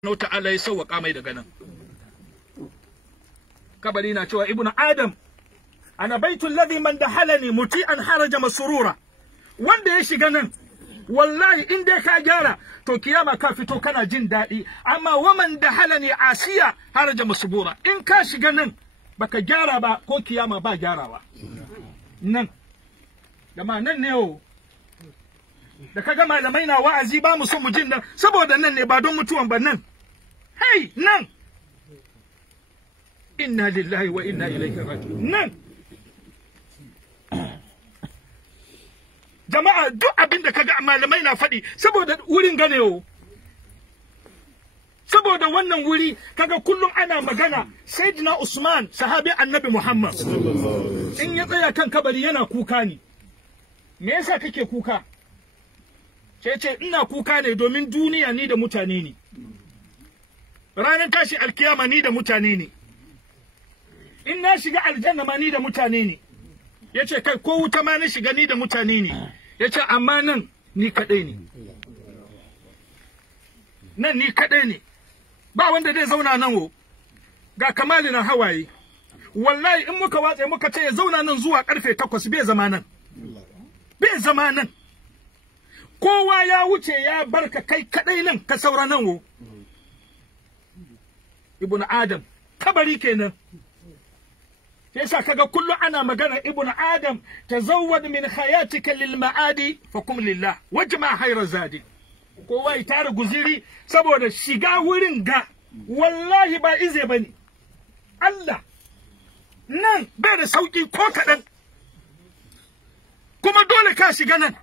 subhanahu ta'ala ya sauwaka mai daga nan. Kabari na cewa ibnu Adam ana baitul ladhi man dahalani muti'an haraja masurura. Wanda ya shiga nan wallahi in dai ka gyara to kiyama ka fito kana jin daɗi, amma waman dahalani asiya haraja masbura. In ka shiga nan baka gyara ba ko kiyama ba gyarawa. Nan dama nan ne o da kaga malamai na wa'azi ba mu son mu jin nan saboda nan ne ba don mutuwan ba nan. Hey, nan inna lillahi wa inna ilaihi raji'un. Nan jama'a duk abin da kaga malamai na faɗi saboda wurin ganewo, saboda wannan wuri kaga kullum ana magana. Sayyidina Usman sahabi annabi Muhammad in ya tsaya kan kabari yana kuka ne. Me yasa kake kuka? Ce ina kuka ne domin duniya ni da mutane ne, ranar tashi alkiyama ni da mutane ne, in na shiga aljanna ma ni da mutane ne. Ya ce kai ko wuta ma na shiga ni da mutane ne. Ya ce amma nan ni kaɗai ne, nan ni kaɗai ne, ba wanda zai zauna nan wo. Ga kamali na hawaye, wallahi in muka watse muka ce ya zauna nan zuwa karfe 8 bai zama nan, bai zama nan. Kowa ya wuce ya barka kai kaɗai nan ka saura nan wo. Ibn Adam kabari kenan. Yasa kaga kullum ana magana Ibn Adam tazawwad min hayatika lil ma'adi fakum lillah wajma hayra zadi. Kowa ya tare guziri saboda shiga wurin ga wallahi ba ize bane. Allah nan bai da sauki ko kaɗan, kuma dole ka shiga nan.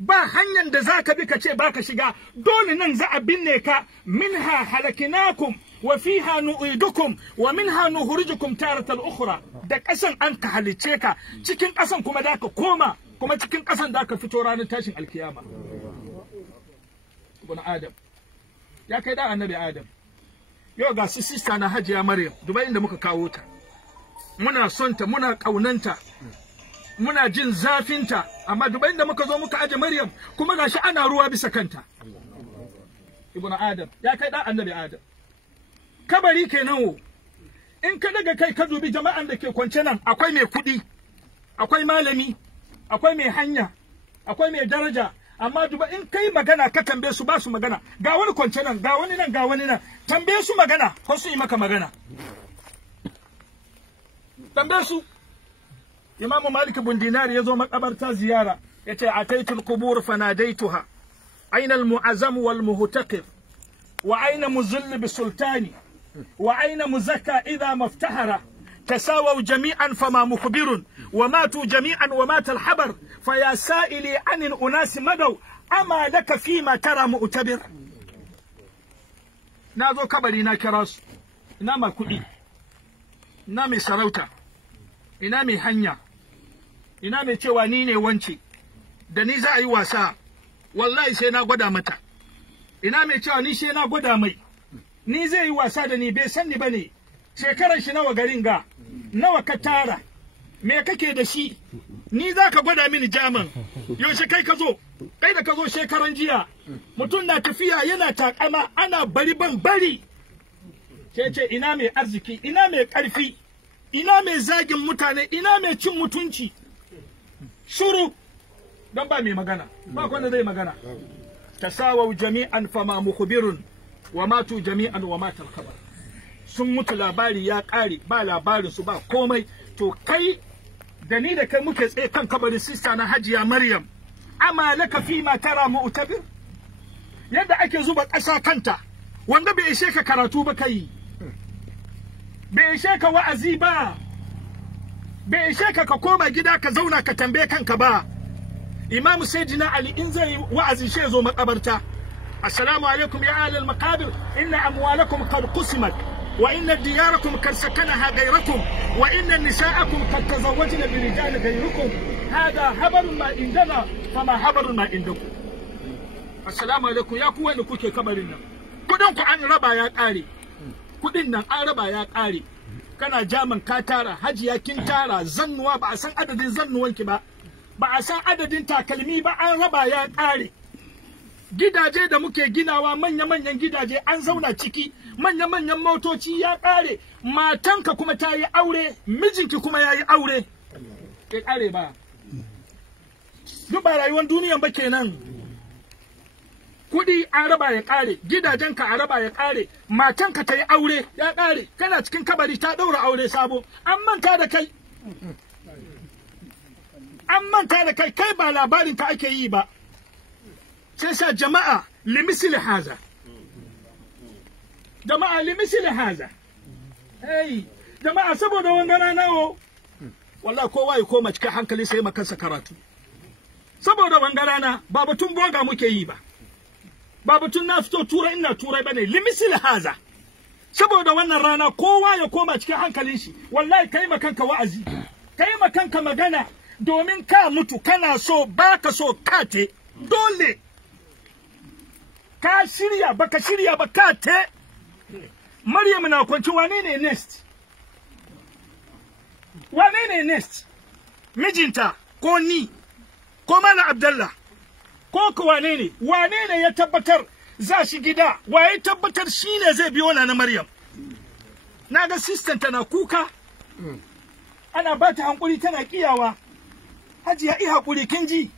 Ba hanyar da za ka bi ka ce ba ka shiga, dole nan za a binne ka. Minha halakinakum wa fiha nu'idukum wa minha nukhrijukum taratan ukhra. Da ƙasan an ka halice ka, cikin ƙasan kuma da ka koma, kuma cikin ƙasan da ka fito ranar tashin alkiyama. Ibn Adam ya kai da annabi Adam. Yau ga su sista na Hajiya Maryam, dubai inda muka kawo ta. Muna son ta, muna ƙaunanta, muna jin zafinta, amma dubai da muka zo muka aje Maryam kuma gashi ana ruwa bisa kanta. Ibn Adam ya kai da annabi Adam. Kabari kenan wo. In ka daga kai ka dubi jama'an da ke kwance nan, akwai mai kuɗi, akwai malami, akwai mai hanya, akwai mai daraja, amma duba in kai magana ka tambaye su ba su magana. Ga wani kwance nan, ga wani nan, ga wani nan, tambaye su magana ko su yi maka magana. Tambaye su. Imamu Malik bin Dinar ya zo makabarta ziyara, ya ce ataitul qubur fanadaituha aina almu'azzam wal muhtaqir wa aina muzill bisultani wa aina muzakka idha maftahara tasawaw jami'an fama mukhbirun wa matu jami'an wa mata alhabar faya sa'ili anil unas madaw ama laka fima tara mu'tabir. Na zo kabari na kira su, ina mai kuɗi, ina mai sarauta, ina mai hanya, ina mai cewa ni ne wance, da ni za a yi wasa, wallahi sai na gwada mata. Ina mai cewa ni sai na gwada mai, ni zai yi wasa da ni bai san ni ba ne, shekarar shi nawa garin ga, nawa ka tara, me kake da shi, ni za ka gwada mini jaman. Yaushe kai ka zo, kai da ka zo shekaran jiya, mutum na tafiya yana takama ana bari ban bari. Ce ina mai arziki, ina mai ƙarfi, ina mai zagin mutane, ina mai cin mutunci. Shuru don ba mai magana, ba wanda zai magana. Tasawaw jami'an fama mukhbirun wa matu jami'an wa matal khabar. Sun mutu labari ya ƙare, ba labarin su ba komai. To kai da ni da kai muke tsaye kan kabarin sista na Hajiya Maryam, ama laka fi ma tara mu'tabir. Yadda ake zuba ƙasa kanta, wanda bai ishe ka karatu ba kai, bai ishe ka wa'azi ba, bai ishe ka ka koma gida ka zauna ka tambaye kanka ba. Imam Sayyidina Ali in zai wa'azi shi zo makabarta. Assalamu alaikum ya ahlal maqabir, inna amwalakum qad qusimat wa inna diyarakum qad sakanaha ghayrakum wa inna nisa'akum qad tazawwajna bi rijali ghayrikum hada habarun ma indana fama habarun ma indakum. Assalamu alaikum ya ku wanda kuke kabarin nan, kudin ku an raba ya ƙare, kudin nan an raba ya ƙare. Kana jaman ka tara, Hajiya kin tara, zannuwa ba a san adadin zannuwanki ba, ba a san adadin takalmi ba, an raba ya ƙare. gidaje da muke ginawa manya-manyan gidaje an zauna ciki, manya-manyan motoci ya ƙare, matanka kuma ta yi aure, mijinki kuma ya yi aure, ke ƙare ba. Duk ba rayuwar duniyan ba kenan. Kuɗi an raba ya ƙare, gidajenka a raba ya ƙare, matanka ta yi aure ya ƙare, kana cikin kabari ta ɗaura aure sabo, an manta da kai. An manta da kai, kai ba labarin ka ake yi ba. Sai sa jama'a limisili haza. Jama'a limisili haza. Hey, jama'a saboda wanga rana o. Wallahi kowa ya koma cikin hankali sai makansa karatu. Saboda wanga rana ba batun boga muke yi ba. Ba batun na fito turai ina turai bane, limisili haza. Saboda wannan rana kowa ya koma cikin hankalin shi. Wallahi kai makanka wa'azi. Kai makanka magana domin ka mutu kana so baka so kate dole. Ka shirya baka shirya ba ka te. Maryam na kwanci wane ne next? Wane ne next? Mijinta ko ni ko mana Abdullah ko ku wane ne? Wane ne ya tabbatar za shi gida? Waye tabbatar shine zai biyo na Maryam? Naga sister tana kuka. Ana ba ta hankuri tana kiyawa. Hajiya i hakuri kin ji?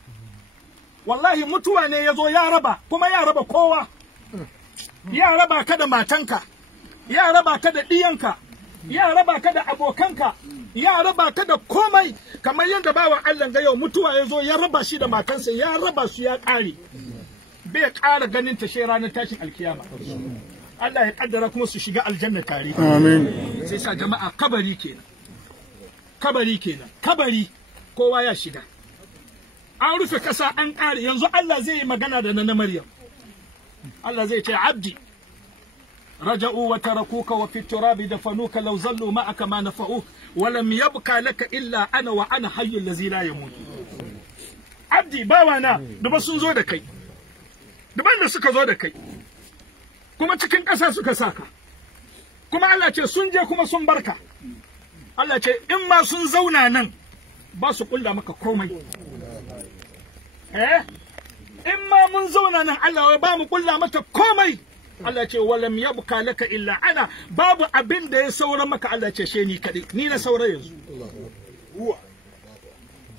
Wallahi mutuwa ne ya zo ya raba, kuma ya raba kowa. Ya raba ka da matanka, ya raba ka da ɗiyanka, ya raba ka da abokanka, ya raba ka da komai, kamar yadda bawan Allah ga yau mutuwa ya zo ya raba shi da matansa, ya raba su ya ƙare. Bai ƙara ganin ta shi ranar tashin alkiyama. Allah ya kaddara kuma su shiga aljanna tare. Amin. Sai sa jama'a kabari kenan. Kabari kenan. Kabari kowa ya shiga. An rufe kasa an ƙare, yanzu Allah zai yi magana da na Maryam. Allah zai ce abdi raja'u wa tarakuka wa fi turabi dafanuka law zallu ma'aka ma nafa'u wa lam yabqa laka illa ana wa ana hayyul ladzi la yamut. Abdi bawana duba sun zo da kai. Duban da suka zo da kai. Kuma cikin ƙasa suka saka. Kuma Allah ce sun je kuma sun barka. Allah ce in ma sun zauna nan ba su kulla maka komai. In ma mun zauna nan Allah ya ba mu kulla mata komai. Allah ce walam yabqa laka illa ana, babu abin da ya saura maka. Allah ce she ni kadai, ni na saura yanzu.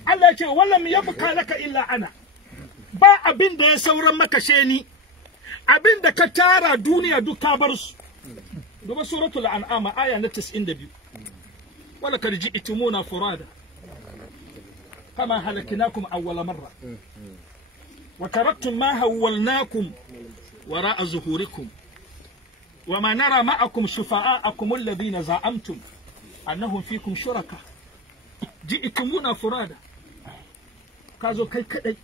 Allah ce walam yabqa laka illa ana, ba abin da ya saura maka she ni. Abin da ka tara duniya duk ka bar su. Duba suratul an'am aya na 92. Wala kad ji'tumuna furada kama halaknakum awwala marra wa taraktum ma hawwalnakum wara'a zuhurikum wa ma nara ma'akum shufa'akum alladhina za'amtum annahum fikum shuraka. Ji'tumuna furada, kazo kai kadai,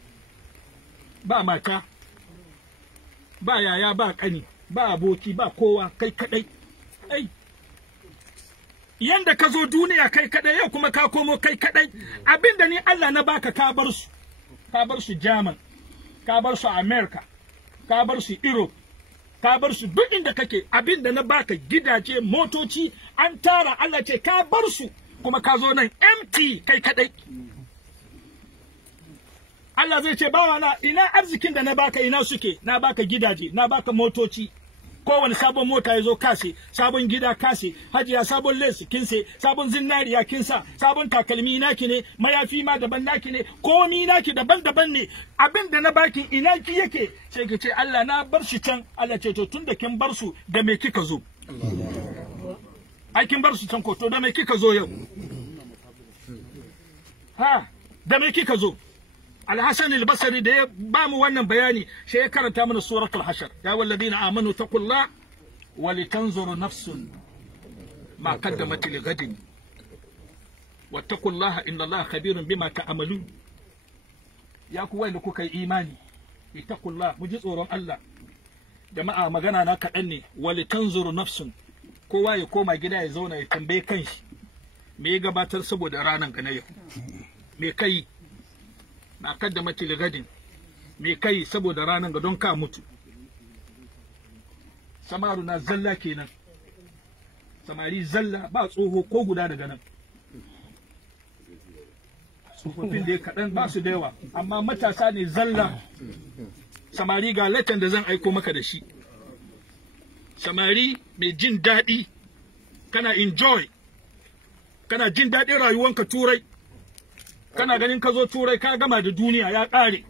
ba mata, ba yaya, ba kani, ba aboki, ba kowa, kai kadai. Ai yanda ka zo duniya kai kadai, yau kuma ka komo kai kadai. Abinda ni Allah na baka ka bar su. Ka bar su German, ka bar su America, ka bar su Europe, ka bar su duk inda kake. Abinda na baka gidaje, motoci, an tara. Allah ce ka bar su kuma ka zo nan empty kai kadai. Allah zai ce bawana ina arzikin da na baka ina suke? Na baka gidaje, na baka motoci. Kowane sabon mota ya zo kase, sabon gida kase, hajiya sabon les kinse, sabon zinariya kinsa, sabon takalmi naki ne, mayafi ma daban naki ne, komi naki daban-daban ne. Abin da na baki ina ki yake? Sai ki ce Allah na bar shi can. Allah ce to tunda kin bar su da me kika zo? Ai kin bar su can ko to da me kika zo yau? Ha, da me kika zo? Al-Hasan al-Basri da ya ba mu wannan bayani sai ya karanta mana suratul Hashr. Ya walladina amanu taqullah wa litanzur nafsun ma qaddamat lighadin wattaqullaha innallaha khabirun bima ta'malun. Ya ku wanda kuka yi imani, ittaqullah, mu ji tsoron Allah. Jama'a magana na kaɗan ne. Wa litanzur nafsun, kowa ya koma gida ya zauna ya tambaye kanshi me ya gabatar saboda ranan ga na yau. Me kai na kaddamat lighadin, me kai saboda ranan ga don ka mutu. Samaru na zalla kenan, samari zalla, ba tsoho ko guda daga nan. Tsofaffin da ya kaɗan ba su da yawa, amma matasa ne zalla. samari ga latan da zan aiko maka da shi. Samari mai jin daɗi, kana enjoy, kana jin daɗin rayuwanka Turai, kana ganin ka zo Turai ka gama da duniya ya ƙare.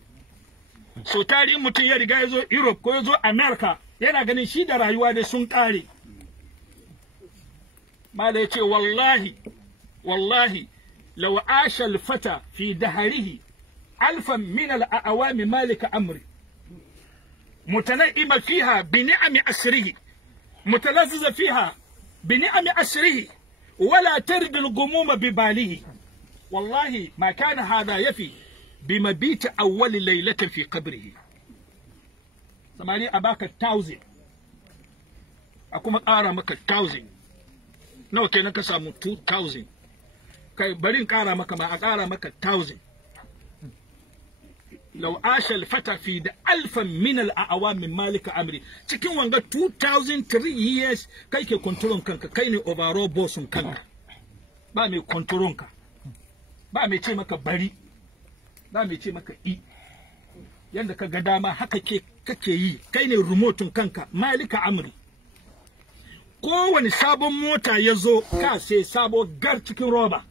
So tarihin mutum ya riga ya zo Europe ko ya zo America yana ganin shi da rayuwa dai sun ƙare. Mala ya ce wallahi law asha al-fata fi daharihi alfan min al-awami malika amri متنعم فيها بنعم أسره متلذذ فيها بنعم أسره ولا ترد الغموم بباله والله ما كان هذا يفي بمبيت أول ليلة في قبره. سمعني أباك 1000 أكما أرى مك 1000 نو كنا كسامو 2000 كي برين أرى مك ما أرى مك 1000 لو عاش الفتى في 1000 من الأعوام من مالك أمري cikin wanga 2003 years kai ke control kanka kai ne overall boss kanka ba mai control ka ba mai ce maka bari ba mai ce maka i yanda ka ga dama haka kake yi kai ne remote kanka malika amri kowane sabon mota ya zo ka sai sabo gar cikin roba